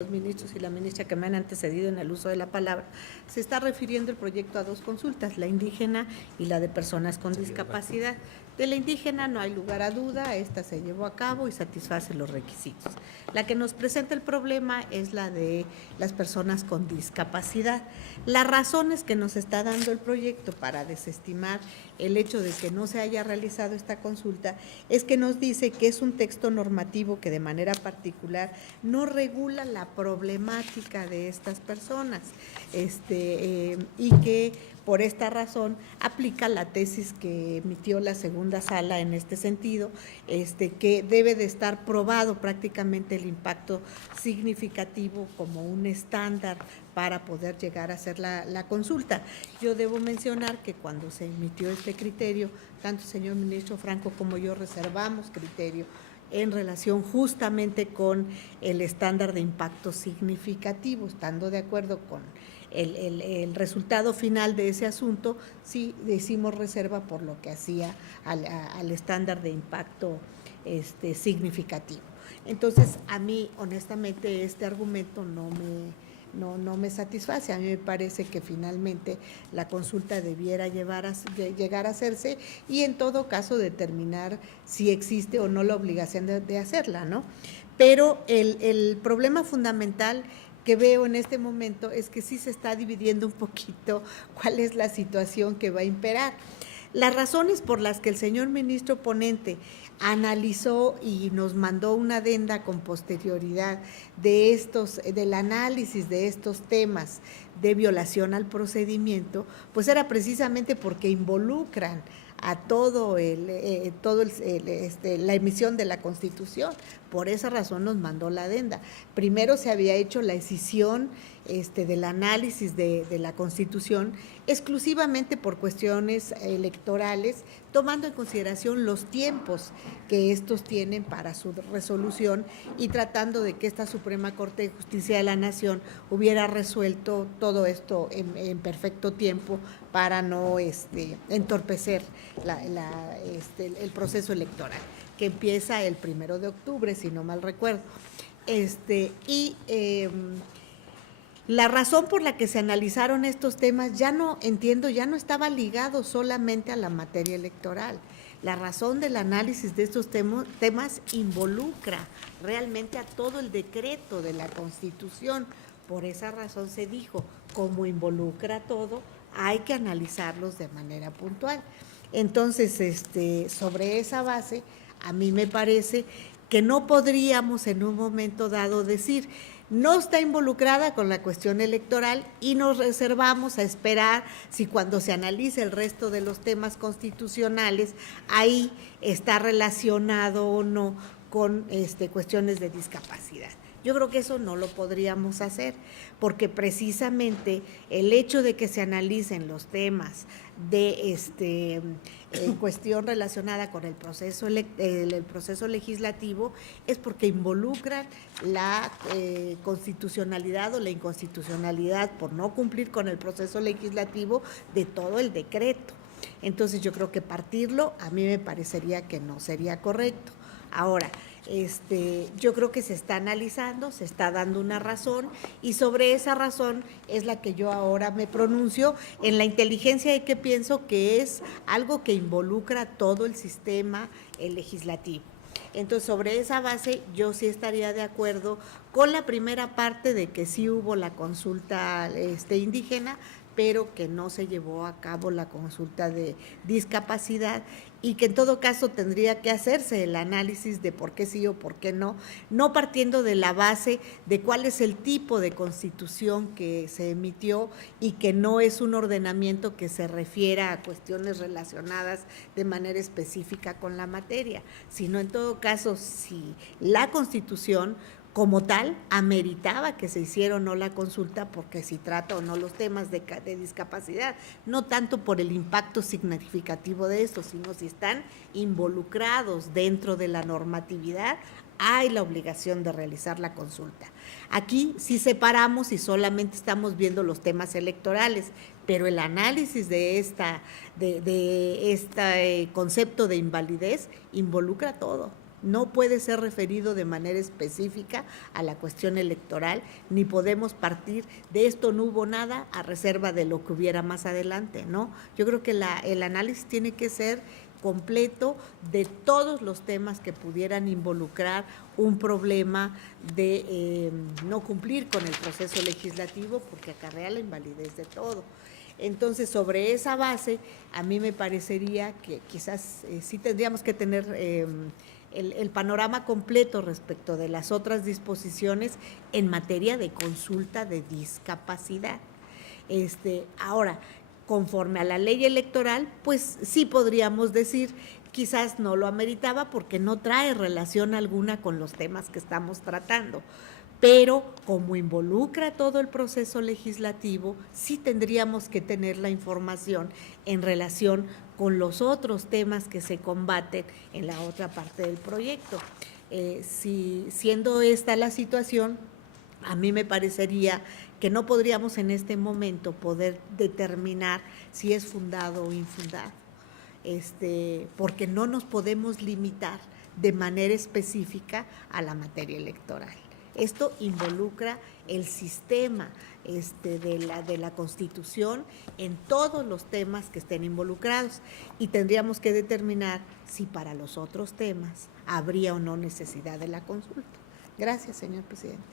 Los ministros y la ministra que me han antecedido en el uso de la palabra, se está refiriendo el proyecto a dos consultas, la indígena y la de personas con discapacidad. De la indígena no hay lugar a duda, esta se llevó a cabo y satisface los requisitos. La que nos presenta el problema es la de las personas con discapacidad. Las razones que nos está dando el proyecto para desestimar el hecho de que no se haya realizado esta consulta es que nos dice que es un texto normativo que de manera particular no regula la problemática de estas personas y que por esta razón aplica la tesis que emitió la segunda sala en este sentido, que debe de estar probado prácticamente el impacto significativo como un estándar para poder llegar a hacer la consulta. Yo debo mencionar que cuando se emitió este criterio, tanto el señor ministro Franco como yo reservamos criterio en relación justamente con el estándar de impacto significativo, estando de acuerdo con el resultado final de ese asunto, sí hicimos reserva por lo que hacía al estándar de impacto significativo. Entonces, a mí, honestamente, este argumento no me satisface. A mí me parece que finalmente la consulta debiera llegar a hacerse y en todo caso determinar si existe o no la obligación de hacerla, ¿no? Pero el problema fundamental que veo en este momento es que sí se está dividiendo un poquito cuál es la situación que va a imperar. Las razones por las que el señor ministro ponente analizó y nos mandó una adenda con posterioridad del análisis de estos temas de violación al procedimiento, pues era precisamente porque involucran a la emisión de la Constitución. Por esa razón nos mandó la adenda. Primero se había hecho la escisión del análisis de la Constitución exclusivamente por cuestiones electorales, tomando en consideración los tiempos que estos tienen para su resolución y tratando de que esta Suprema Corte de Justicia de la Nación hubiera resuelto todo esto en perfecto tiempo para no entorpecer el proceso electoral, que empieza el 1 de octubre, si no mal recuerdo. La razón por la que se analizaron estos temas, ya no estaba ligado solamente a la materia electoral. La razón del análisis de estos temas involucra realmente a todo el decreto de la Constitución. Por esa razón se dijo, como involucra todo, hay que analizarlos de manera puntual. Entonces, sobre esa base, a mí me parece que no podríamos en un momento dado decir, no está involucrada con la cuestión electoral y nos reservamos a esperar si cuando se analice el resto de los temas constitucionales, ahí está relacionado o no con cuestiones de discapacidad. Yo creo que eso no lo podríamos hacer, porque precisamente el hecho de que se analicen los temas de cuestión relacionada con el proceso legislativo es porque involucran la constitucionalidad o la inconstitucionalidad por no cumplir con el proceso legislativo de todo el decreto. Entonces yo creo que partirlo a mí me parecería que no sería correcto. Ahora, yo creo que se está analizando, se está dando una razón y sobre esa razón es la que yo ahora me pronuncio en la inteligencia de que pienso que es algo que involucra todo el sistema legislativo. Entonces, sobre esa base, yo sí estaría de acuerdo con la primera parte de que sí hubo la consulta indígena, pero que no se llevó a cabo la consulta de discapacidad y que en todo caso tendría que hacerse el análisis de por qué sí o por qué no, no partiendo de la base de cuál es el tipo de constitución que se emitió y que no es un ordenamiento que se refiera a cuestiones relacionadas de manera específica con la materia, sino en todo caso si la Constitución como tal, ameritaba que se hiciera o no la consulta porque si trata o no los temas de discapacidad, no tanto por el impacto significativo de esto, sino si están involucrados dentro de la normatividad, hay la obligación de realizar la consulta. Aquí sí separamos y solamente estamos viendo los temas electorales, pero el análisis de este concepto de invalidez involucra todo. no puede ser referido de manera específica a la cuestión electoral, ni podemos partir de esto no hubo nada a reserva de lo que hubiera más adelante, ¿no? Yo creo que el análisis tiene que ser completo de todos los temas que pudieran involucrar un problema de no cumplir con el proceso legislativo, porque acarrea la invalidez de todo. Entonces, sobre esa base, a mí me parecería que quizás sí tendríamos que tener el panorama completo respecto de las otras disposiciones en materia de consulta de discapacidad. Ahora, conforme a la ley electoral, pues sí podríamos decir, quizás no lo ameritaba porque no trae relación alguna con los temas que estamos tratando, pero como involucra todo el proceso legislativo, sí tendríamos que tener la información en relación con los otros temas que se combaten en la otra parte del proyecto. Si siendo esta la situación, a mí me parecería que no podríamos en este momento poder determinar si es fundado o infundado, porque no nos podemos limitar de manera específica a la materia electoral. Esto involucra el sistema de la Constitución en todos los temas que estén involucrados y tendríamos que determinar si para los otros temas habría o no necesidad de la consulta. Gracias, señor presidente.